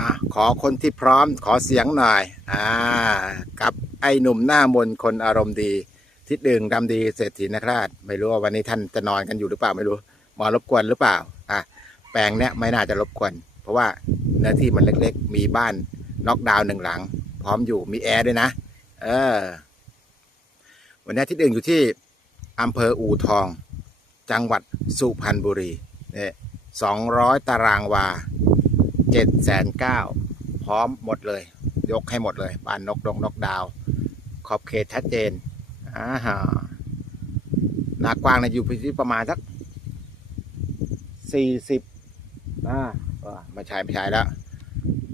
อะขอคนที่พร้อมขอเสียงหน่อยอ่ากับไอ้หนุ่มหน้ามนคนอารมณ์ดี ทิศดึงดำดีเศรษฐีนคราชไม่รู้ว่าวันนี้ท่านจะนอนกันอยู่หรือเปล่าไม่รู้มารบกวนหรือเปล่าอะแปลงเนี้ยไม่น่าจะรบกวน เพราะว่าเนื้อที่มันเล็กๆ มีบ้านน็อกดาวน์หนึ่งหลัง พร้อมอยู่มีแอร์ด้วยนะ เออ วันนี้ทิศดึงอยู่ที่อำเภออู่ทอง จังหวัดสุพรรณบุรีเนี่ยสองร้อยตารางวา เจ็ดแสนเก้าพร้อมหมดเลย ยกให้หมดเลยบ้านนกดงนกดาว ขอบเขตชัดเจนอ่าฮะหนากว้างเนยอยู่ที่ประมาณสักสี่สิบอ่าอ่าไม่ใช่ไม่ใช่แล้ว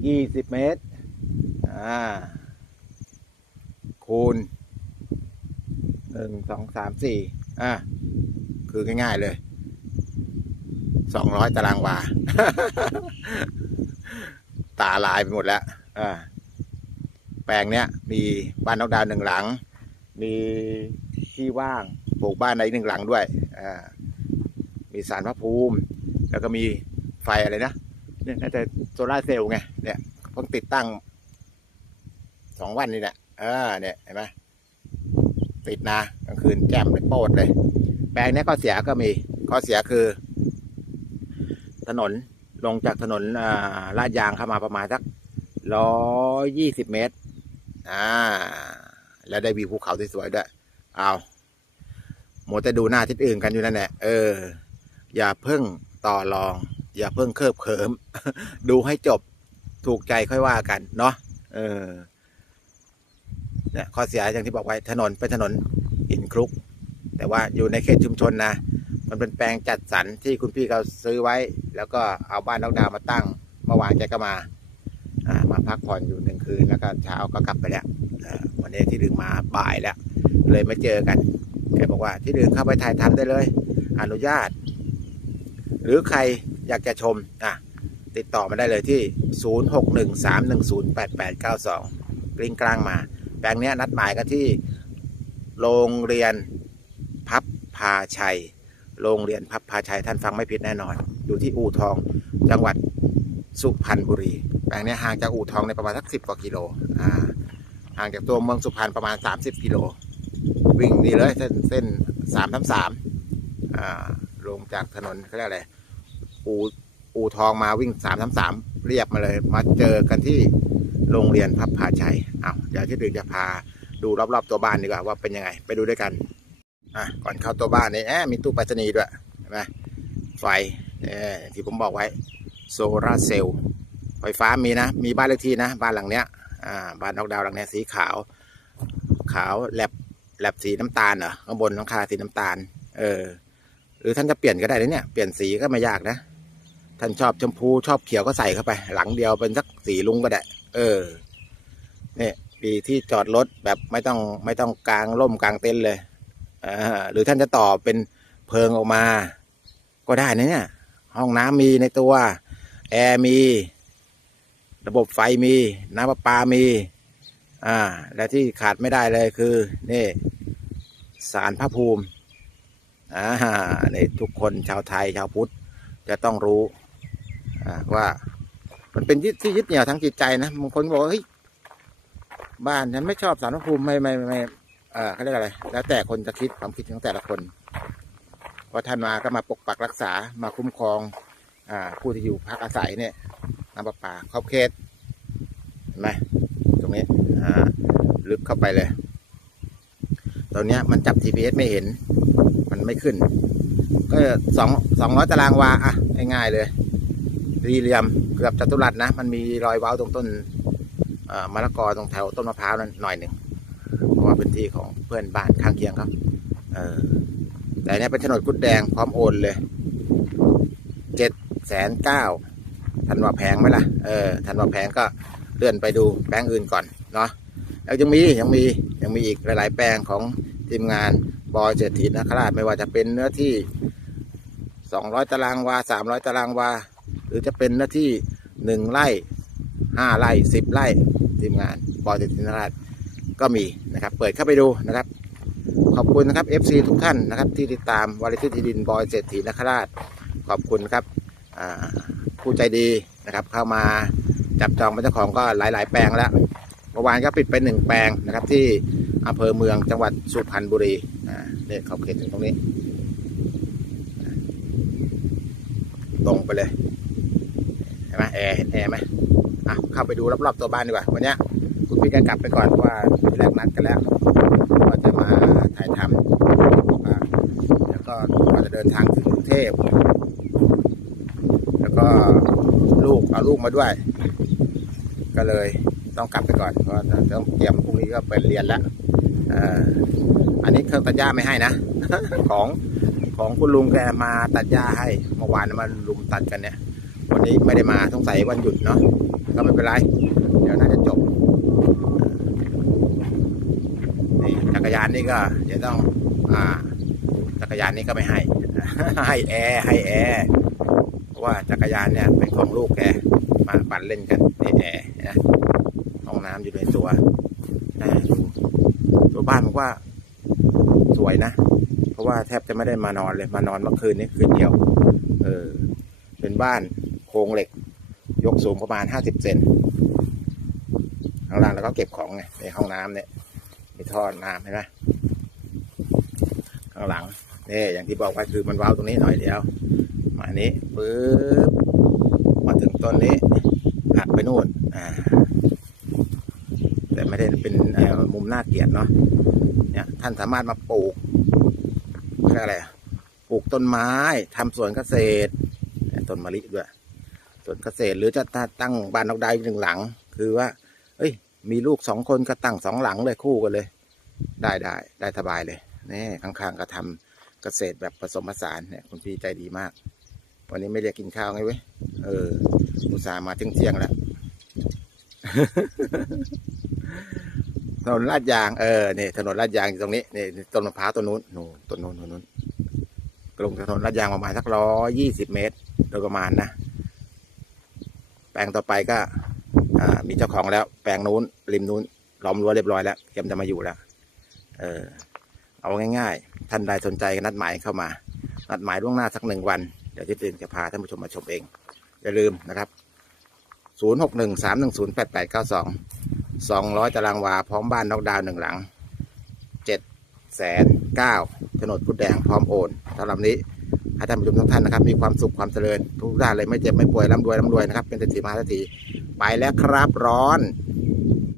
ยี่สิบเมตรอ่าคูณหนึ่งสองสามสี่อ่าคือง่าย ๆ เลยสองร้อยตารางวา ตาลายไปหมดแล้วอ่าแปลงเนี้ยมีบ้านนอกดาวหนึ่งหลัง มีที่ว่างปลูกบ้านในหนึ่งหลังด้วยอ่ามีสารพระภูมิ แล้วก็มีไฟอะไรนะเนี่ยน่าจะโซลาเซลล์ไงเนี่ยเพิ่งติดตั้งสองวันนี่แหละเออเนี่ยเห็นไหมติดนะกลางคืนแจ่มเลยโปดเลย แปลงนี้ยข้อเสียก็มีข้อเสียคือ ถนน ลงจากถนนลาดยางเข้ามาประมาณสักร้อยยี่สิบเมตร อ่า แล้วได้วิวภูเขาสวยๆด้วย เอาโมวแต่ดูหน้าทิศอื่นกันอยู่นั่นแหละ เออ อย่าเพิ่งต่อรอง อย่าเพิ่งเคิบเขิม ดูให้จบ ถูกใจค่อยว่ากัน เนาะ เออ เนี่ยข้อเสียอย่างที่บอกไว้ ถนนเป็นถนนหินคลุก แต่ว่าอยู่ในเขตชุมชนนะ มันเป็นแปลงจัดสรรที่คุณพี่เขาซื้อไว้ แล้วก็เอาบ้านนอกดาวมาตั้งเมื่อวานแกก็มาอ่ามาพักผ่อนอยู่หนึ่งคืนแล้วก็เช้าก็กลับไปแล้ววันนี้ที่ดึงมาบ่ายแล้ว เลยมาเจอกันแกบอกว่าที่ดึงเข้าไปถ่ายทำได้เลย อนุญาต หรือใครอยากจะชมอะติดต่อมาได้เลยที่ 0613108892 กลิ้งกลางมา แปลงนี้นัดหมายกันที่โรงเรียนพับพาชัย โรงเรียนพับพาชัยท่านฟังไม่ผิดแน่นอน อยู่ที่อู่ทองจังหวัดสุพรรณบุรีแปลงนี้ห่างจากอู่ทองในประมาณสักสิบกว่ากิโลอ่าห่างจากตัวเมืองสุพรรณประมาณ 30 กิโล วิ่งนี่เลยเส้นเส้นสามทับสามอ่าลงจากถนนเขาเรียกอะไรอู่อู่ทองมาวิ่งสามทับสามเรียบมาเลย มาเจอกันที่โรงเรียนพับพาชัยอ้าวเดี๋ยวที่ดึงจะพาดูรอบๆตัวบ้านดีกว่าว่าเป็นยังไง ไปดูด้วยกัน อะก่อนเข้าตัวบ้านนี่แอบมีตู้ไปรษณีย์ด้วยเห็นไหมไฟเออที่ผมบอกไว้โซลาร์เซลล์ไฟฟ้ามีนะ มีบ้านเลขที่นะ บ้านหลังเนี้ยบ้านนอกดาวหลังเนี้ยสีขาว ขาวแลบแลบสีน้ำตาลเหรอข้างบนหลังคาสีน้ำตาล เออ หรือท่านจะเปลี่ยนก็ได้นะเนี่ยเปลี่ยนสีก็ไม่ยากนะ ท่านชอบชมพูชอบเขียวก็ใส่เข้าไป หลังเดียวเป็นสักสีลุงก็ได้ เออเนี่ยมีที่จอดรถแบบไม่ต้องไม่ต้องกลางร่มกลางเต็นท์เลย หรือท่านจะต่อเป็นเพิงออกมา ก็ได้นะเนี่ย ห้องน้ำมีในตัว แอร์มี ระบบไฟมี น้ำประปามี อ่า และที่ขาดไม่ได้เลยคือ นี่สารพระภูมิอ่านี่ทุกคนชาวไทยชาวพุทธ จะต้องรู้อ่าว่า มันเป็นยึดที่ยึดเหนี่ยวทางจิตใจนะบางคนบอกเฮ้ยบ้านฉันไม่ชอบสารพระภูมิไม่ไม่ไม่ เอ่อเขาเรียกอะไร แล้วแต่คนจะคิดความคิดของแต่ละคนพอท่านมาก็มาปกปักรักษามาคุ้มครองอ่าผู้ที่อยู่พักอาศัยเนี่ยน้ำประปาขอบเขตเห็นไหมตรงนี้อ่าลึกเข้าไปเลย ตอนนี้มันจับ GPS ไม่เห็น มันไม่ขึ้น ก็สองสองร้อยตารางวาอะง่ายๆเลยสี่เลียมเกือบจัตุรัสนะ มันมีรอยเว้าตรงต้นมะละกอตรงแถวต้นมะพร้าวนั่นหน่อยหนึ่ง เพราะว่าเป็นที่ของเพื่อนบ้านข้างเคียงครับ เออ แต่เนี้ยเป็นโฉนดกุดแดงพร้อมโอนเลยเจ็ดแสนเก้าทันว่าแพงไหมล่ะ เออทันว่าแพงก็เลื่อนไปดูแปลงอื่นก่อนเนาะแล้วยังมียังมียังมีอีกหลาย ๆ แปลงของทีมงานบอยเศรษฐีนคราชไม่ว่าจะเป็นเนื้อที่สองร้อยตารางวาสามร้อยตารางวา หรือจะเป็นเนื้อที่หนึ่งไร่ห้าไร่สิบไร่ทีมงานบอยเศรษฐีนคราช ก็มีนะครับ เปิดเข้าไปดูนะครับ ขอบคุณนะครับ FC ทุกท่านนะครับ ที่ติดตามวาริที่ที่ดินบอยเศรษฐีนคราช ขอบคุณครับผู้ใจดีนะครับ เข้ามาจับจองเป็นเจ้าของก็หลาย ๆ แปลงแล้วเมื่อวานก็ปิดไปหนึ่งแปลงนะครับ ที่อำเภอเมืองจังหวัดสุพรรณบุรีเนี่ยเขาเขียนถึงตรงนี้ ตรงไปเลยเห็นไหมแอร์เห็นแอร์ไหมอะเข้าไปดูรอบๆตัวบ้านดีกว่าวันเนี้ย คุณพี่ก็กลับไปก่อนเพราะว่าทีแรกนัดกันแล้วว่าจะมาถ่ายทำแล้วก็จะเดินทางถึงกรุงเทพ แล้วก็ลูกเอาลูกมาด้วย ก็เลยต้องกลับไปก่อนเพราะต้องเตรียมพรุ่งนี้ก็ไปเรียนแล้วอ่ออันนี้เครื่องตัดหญ้าไม่ให้นะ ของของคุณลุงแกมาตัดหญ้าให้เมื่อวานมาลุมตัดกันเนี่ย วันนี้ไม่ได้มาต้องใส่วันหยุดเนาะก็ไม่เป็นไร เดี๋ยวน่าจะจบนี่ จักรยานนี่ก็จะต้องอ่าจักรยานนี่ก็ไม่ให้ ให้แอร์ให้แอร์เพราะว่าจักรยานเนี่ยเป็นของลูกแกมาปั่นเล่นกันในแอร์นะห้องน้ำอยู่ในตัวนะตัวบ้านผมว่าสวยนะ เพราะว่าแทบจะไม่ได้มานอนเลย มานอนเมื่อคืนนี้คืนเดียว เออ เป็นบ้านโครงเหล็ก ยกสูงประมาณห้าสิบเซนข้างล่างแล้วก็เก็บของไงในห้องน้ำเนี่ย มีท่อน้ำเห็นไหมข้างหลังนี่อย่างที่บอกไว้คือมันว้าวตรงนี้หน่อยเดียว มานี้ปึ๊บมาถึงต้นนี้หักไปนู่นอ่าแต่ไม่ได้เป็นมุมหน่าเกลียดเนาะเนี่ยท่านสามารถมาปลูกอะไรปลูกต้นไม้ทำสวนเกษตรต้นมะลิด้วยสวนเกษตรหรือจะตั้งบ้านนอกได้หนึ่งหลัง คือว่า เอ้ย มีลูกสองคนก็ตั้งสองหลังเลยคู่กันเลย ได้ได้ได้สบายเลยนี่ข้างๆก็ทำเกษตรแบบผสมผสานเนี่ยคุณพี่ใจดีมาก วันนี้ไม่เรียกกินข้าวไงเว้ยเอออุตส่าห์มาเที่ยงๆแล้วถนนลาดยางเออนี่ถนนลาดยางอยู่ตรงนี้นี่ต้นมะพร้าวต้นนู้นนู่นต้นนู้นต้นนู้นกลงถนนลาดยางประมาณสักร้อยยี่สิบเมตร โดยประมาณนะแปลงต่อไปก็ มีเจ้าของแล้ว แปลงนู้นริมนู้นล้อมรั้วเรียบร้อยแล้วเตรียมจะมาอยู่แล้วเออเอาง่าย ๆ ท่านใดสนใจนัดหมายเข้ามา นัดหมายล่วงหน้าสักหนึ่งวัน เดี๋ยวที่ตื่นจะพาท่านผู้ชมมาชมเอง อย่าลืมนะครับ 0 6 1 3 1 0 8 8 9 2 200 ตารางวา พร้อมบ้านนอกดาวหนึ่งหลัง 7 แสนเก้าโฉนพุดแดงพร้อมโอนสำหรับนี้ให้ท่านผู้ชมทุกท่านนะครับ มีความสุขความเจริญทุกด้านเลยไม่เจ็บไม่ป่วยร่ำรวยร่ำรวยนะครับ เป็นเศรษฐีมหาเศรษฐี ไปแล้วครับร้อน